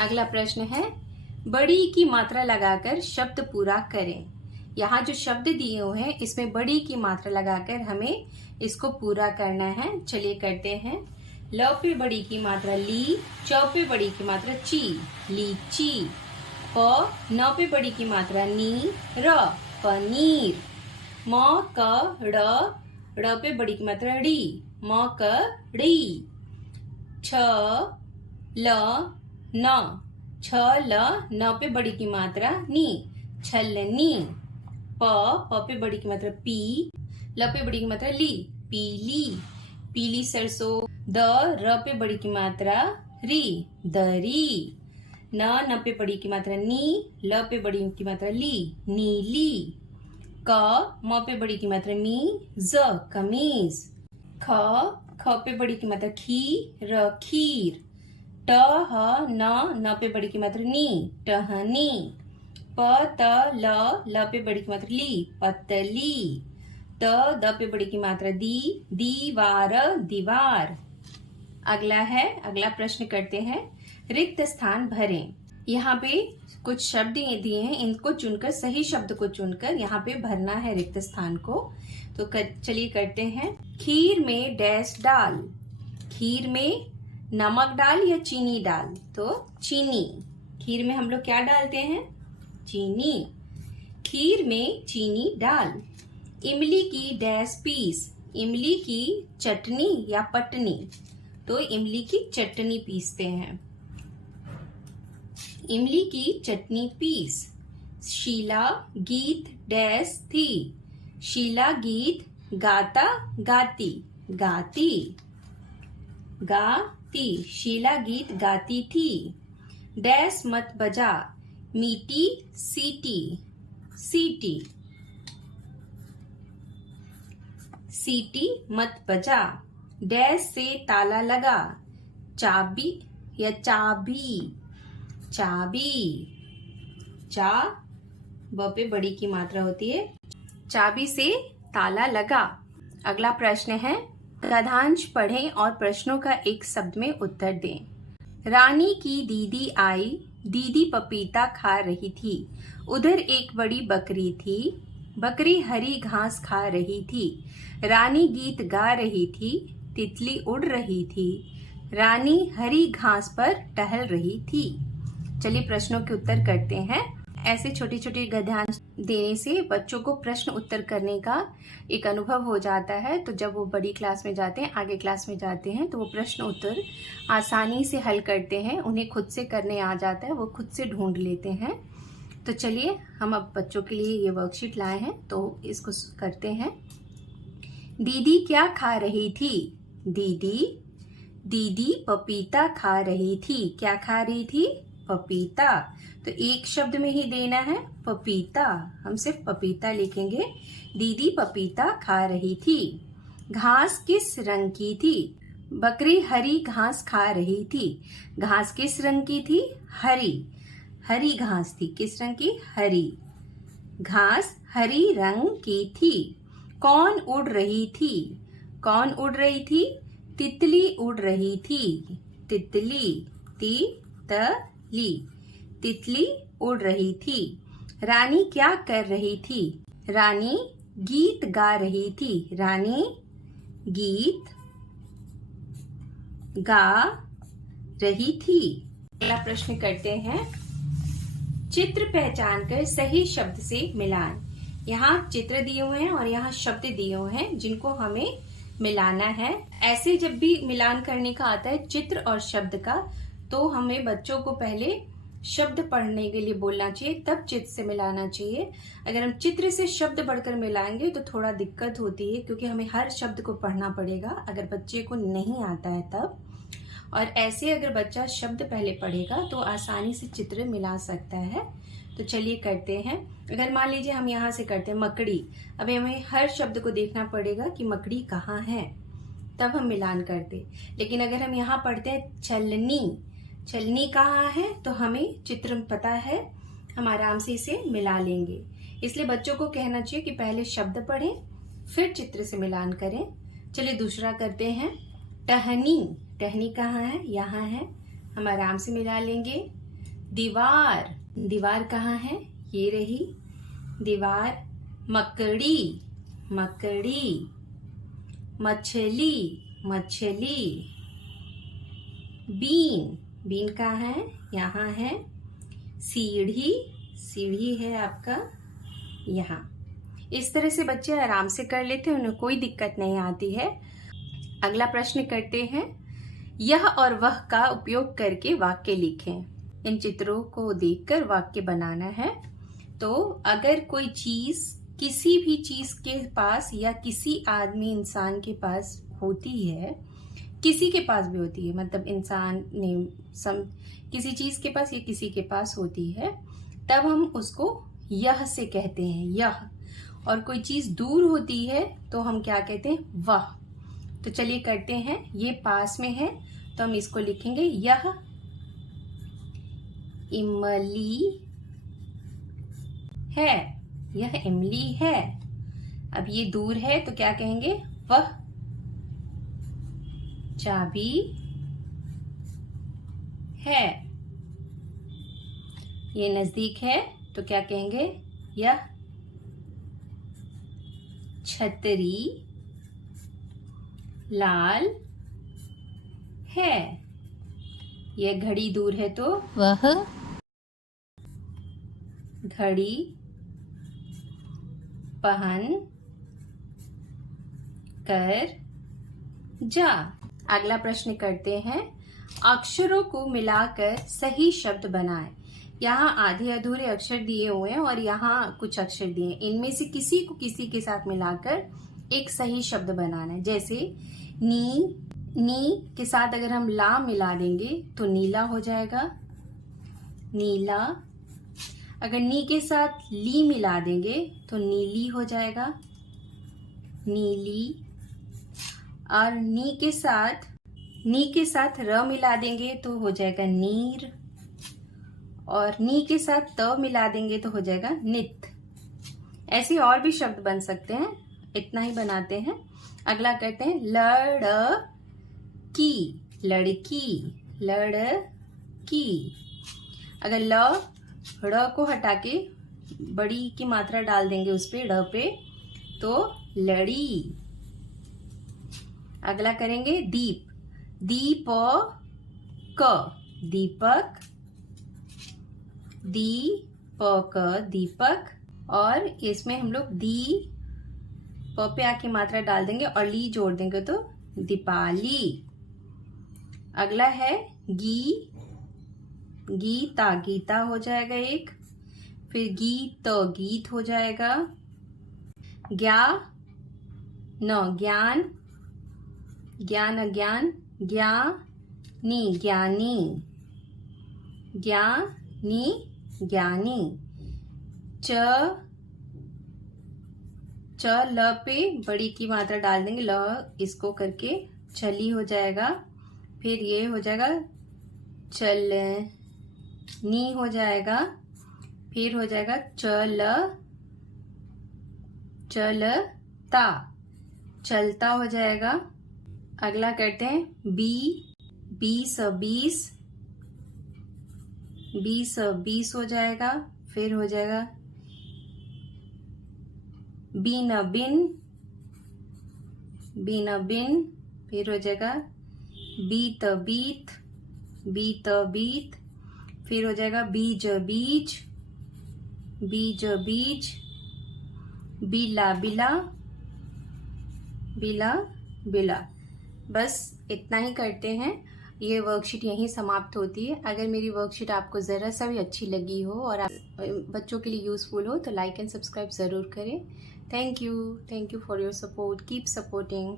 अगला प्रश्न है, बड़ी की मात्रा लगाकर शब्द पूरा करें। यहाँ जो शब्द दिए हुए हैं इसमें बड़ी की मात्रा लगाकर हमें इसको पूरा करना है। चलिए करते हैं। ल पे बड़ी की मात्रा ली, च पे बड़ी की मात्रा ची, लीची। प न पे बड़ी की मात्रा नी, र, पनीर। म क ड़ पे बड़ी की मात्रा ड़ी, म क ड़ी। छ ल न, छ ल न पे बड़ी की मात्रा नी, छलनी। प पे बड़ी की मात्रा पी, ल पे बड़ी की मात्रा ली, पीली। पीली सरसों। द र पे बड़ी की मात्रा री, दरी। न पे बड़ी की मात्रा नी, ल पे बड़ी की मात्रा ली, नीली। क म पे बड़ी की मात्रा मी, ज, कमीज। ख पे बड़ी की मात्रा खी, र, खीर। ट ह न पे बड़ी की मात्रा नी, टहनी। प त ल पे बड़ी की मात्रा ली, पतली। त द पे बड़ी की मात्रा दी, दीवार, दीवार। अगला प्रश्न करते हैं। रिक्त स्थान भरें। यहाँ पे कुछ शब्द दिए हैं, इनको चुनकर सही शब्द को चुनकर यहाँ पे भरना है रिक्त स्थान को। तो चलिए करते हैं। खीर में डैश डाल। खीर में नमक डाल या चीनी डाल? तो चीनी। खीर में हम लोग क्या डालते हैं? चीनी। खीर में चीनी डाल। इमली की डैश पीस। इमली की चटनी या पटनी? तो इमली की चटनी पीसते हैं। इमली की चटनी पीस। शीला गीत डैश थी। शीला गीत गाता गाती, गाती, गाती। शीला गीत गाती थी। डैश मत बजा। मीठी सीटी, सीटी, सीटी मत बजा। डैश से ताला लगा। चाबी या चाबी, चाबी। चा ब पे बड़ी की मात्रा होती है। चाबी से ताला लगा। अगला प्रश्न है, गद्यांश पढ़ें और प्रश्नों का एक शब्द में उत्तर दें। रानी की दीदी आई, दीदी पपीता खा रही थी। उधर एक बड़ी बकरी थी, बकरी हरी घास खा रही थी। रानी गीत गा रही थी, तितली उड़ रही थी। रानी हरी घास पर टहल रही थी। चलिए प्रश्नों के उत्तर करते हैं। ऐसे छोटे छोटे गद्यांश देने से बच्चों को प्रश्न उत्तर करने का एक अनुभव हो जाता है। तो जब वो बड़ी क्लास में जाते हैं, आगे क्लास में जाते हैं, तो वो प्रश्न उत्तर आसानी से हल करते हैं। उन्हें खुद से करने आ जाता है, वो खुद से ढूंढ लेते हैं। तो चलिए हम अब बच्चों के लिए ये वर्कशीट लाए हैं, तो इसको करते हैं। दीदी क्या खा रही थी? दीदी, दीदी पपीता खा रही थी। क्या खा रही थी? पपीता। तो एक शब्द में ही देना है, पपीता। हम सिर्फ पपीता लिखेंगे। दीदी पपीता खा रही थी। घास किस रंग की थी? बकरी हरी घास खा रही थी। घास किस रंग की थी? हरी। हरी घास थी। किस रंग की? हरी। घास हरी रंग की थी। कौन उड़ रही थी? कौन उड़ रही थी? तितली उड़ रही थी। तितली, ती-त-ली, तितली उड़ रही थी। रानी क्या कर रही थी? रानी गीत गा रही थी। रानी गीत गा रही थी। अगला प्रश्न करते हैं। चित्र पहचान कर सही शब्द से मिलान। यहाँ चित्र दिए हुए हैं और यहाँ शब्द दिए हुए हैं जिनको हमें मिलाना है। ऐसे जब भी मिलान करने का आता है चित्र और शब्द का, तो हमें बच्चों को पहले शब्द पढ़ने के लिए बोलना चाहिए, तब चित्र से मिलाना चाहिए। अगर हम चित्र से शब्द बढ़कर मिलाएंगे तो थोड़ा दिक्कत होती है, क्योंकि हमें हर शब्द को पढ़ना पड़ेगा अगर बच्चे को नहीं आता है तब। और ऐसे अगर बच्चा शब्द पहले पढ़ेगा तो आसानी से चित्र मिला सकता है। तो चलिए करते हैं। अगर मान लीजिए हम यहाँ से करते हैं मकड़ी, अब हमें हर शब्द को देखना पड़ेगा कि मकड़ी कहाँ है, तब हम मिलान करते। लेकिन अगर हम यहाँ पढ़ते हैं छलनी, छलनी कहाँ है, तो हमें चित्र पता है, हम आराम से इसे मिला लेंगे। इसलिए बच्चों को कहना चाहिए कि पहले शब्द पढ़ें फिर चित्र से मिलान करें। चलिए दूसरा करते हैं। टहनी, टहनी कहाँ है? यहाँ है, हम आराम से मिला लेंगे। दीवार, दीवार कहाँ है? ये रही दीवार। मकड़ी, मकड़ी। मछली, मछली। बीन, बीन कहाँ है? यहाँ है। सीढ़ी, सीढ़ी है आपका यहाँ। इस तरह से बच्चे आराम से कर लेते हैं, उन्हें कोई दिक्कत नहीं आती है। अगला प्रश्न करते हैं। यह और वह का उपयोग करके वाक्य लिखें। इन चित्रों को देखकर वाक्य बनाना है। तो अगर कोई चीज किसी भी चीज के पास या किसी आदमी इंसान के पास होती है, किसी के पास भी होती है, मतलब इंसान ने किसी चीज के पास या किसी के पास होती है, तब हम उसको यह से कहते हैं, यह। और कोई चीज दूर होती है तो हम क्या कहते हैं? वह। तो चलिए करते हैं। ये पास में है तो हम इसको लिखेंगे यह इमली है, यह इमली है। अब ये दूर है तो क्या कहेंगे? वह चाबी है। ये नजदीक है तो क्या कहेंगे? यह छतरी लाल है। यह घड़ी दूर है तो वह घड़ी पहन कर जा। अगला प्रश्न करते हैं। अक्षरों को मिलाकर सही शब्द बनाएं। यहाँ आधे अधूरे अक्षर दिए हुए हैं और यहाँ कुछ अक्षर दिए हैं। इनमें से किसी को किसी के साथ मिलाकर एक सही शब्द बनाना है। जैसे नी, नी के साथ अगर हम ला मिला देंगे तो नीला हो जाएगा, नीला। अगर नी के साथ ली मिला देंगे तो नीली हो जाएगा, नीली। और नी के साथ र मिला देंगे तो हो जाएगा नीर। और नी के साथ त मिला देंगे तो हो जाएगा नित। ऐसे और भी शब्द बन सकते हैं, इतना ही बनाते हैं। अगला करते हैं। लड़की, लड़की, लड़की। अगर ल ड़ को हटा के बड़ी की मात्रा डाल देंगे उस पे, ड़ पे, तो लड़ी। अगला करेंगे दीप, दीपक, दीपक, दीपक, दीपक। और इसमें हम लोग दी प पे आके मात्रा डाल देंगे और ली जोड़ देंगे तो दीपाली। अगला है गी, गीता, गीता हो जाएगा एक। फिर गीत, गीत हो जाएगा। ज्ञान, ज्ञान, ज्ञान, अज्ञान, ज्ञानी, ज्ञानी, ज्ञानी, ज्ञानी। च ल पे बड़ी की मात्रा डाल देंगे, ल इसको करके चली हो जाएगा। फिर ये हो जाएगा चलनी हो जाएगा। फिर हो जाएगा चलता, चलता हो जाएगा। अगला करते हैं बीस, 20 हो जाएगा। फिर हो जाएगा बिन, बिन। फिर हो जाएगा बीत, बीत। फिर हो जाएगा बीज, बीज। बिला, बिला। बस इतना ही करते हैं। ये वर्कशीट यहीं समाप्त होती है। अगर मेरी वर्कशीट आपको ज़रा सा भी अच्छी लगी हो और बच्चों के लिए यूज़फुल हो तो लाइक एंड सब्सक्राइब ज़रूर करें। Thank you for your support. Keep supporting.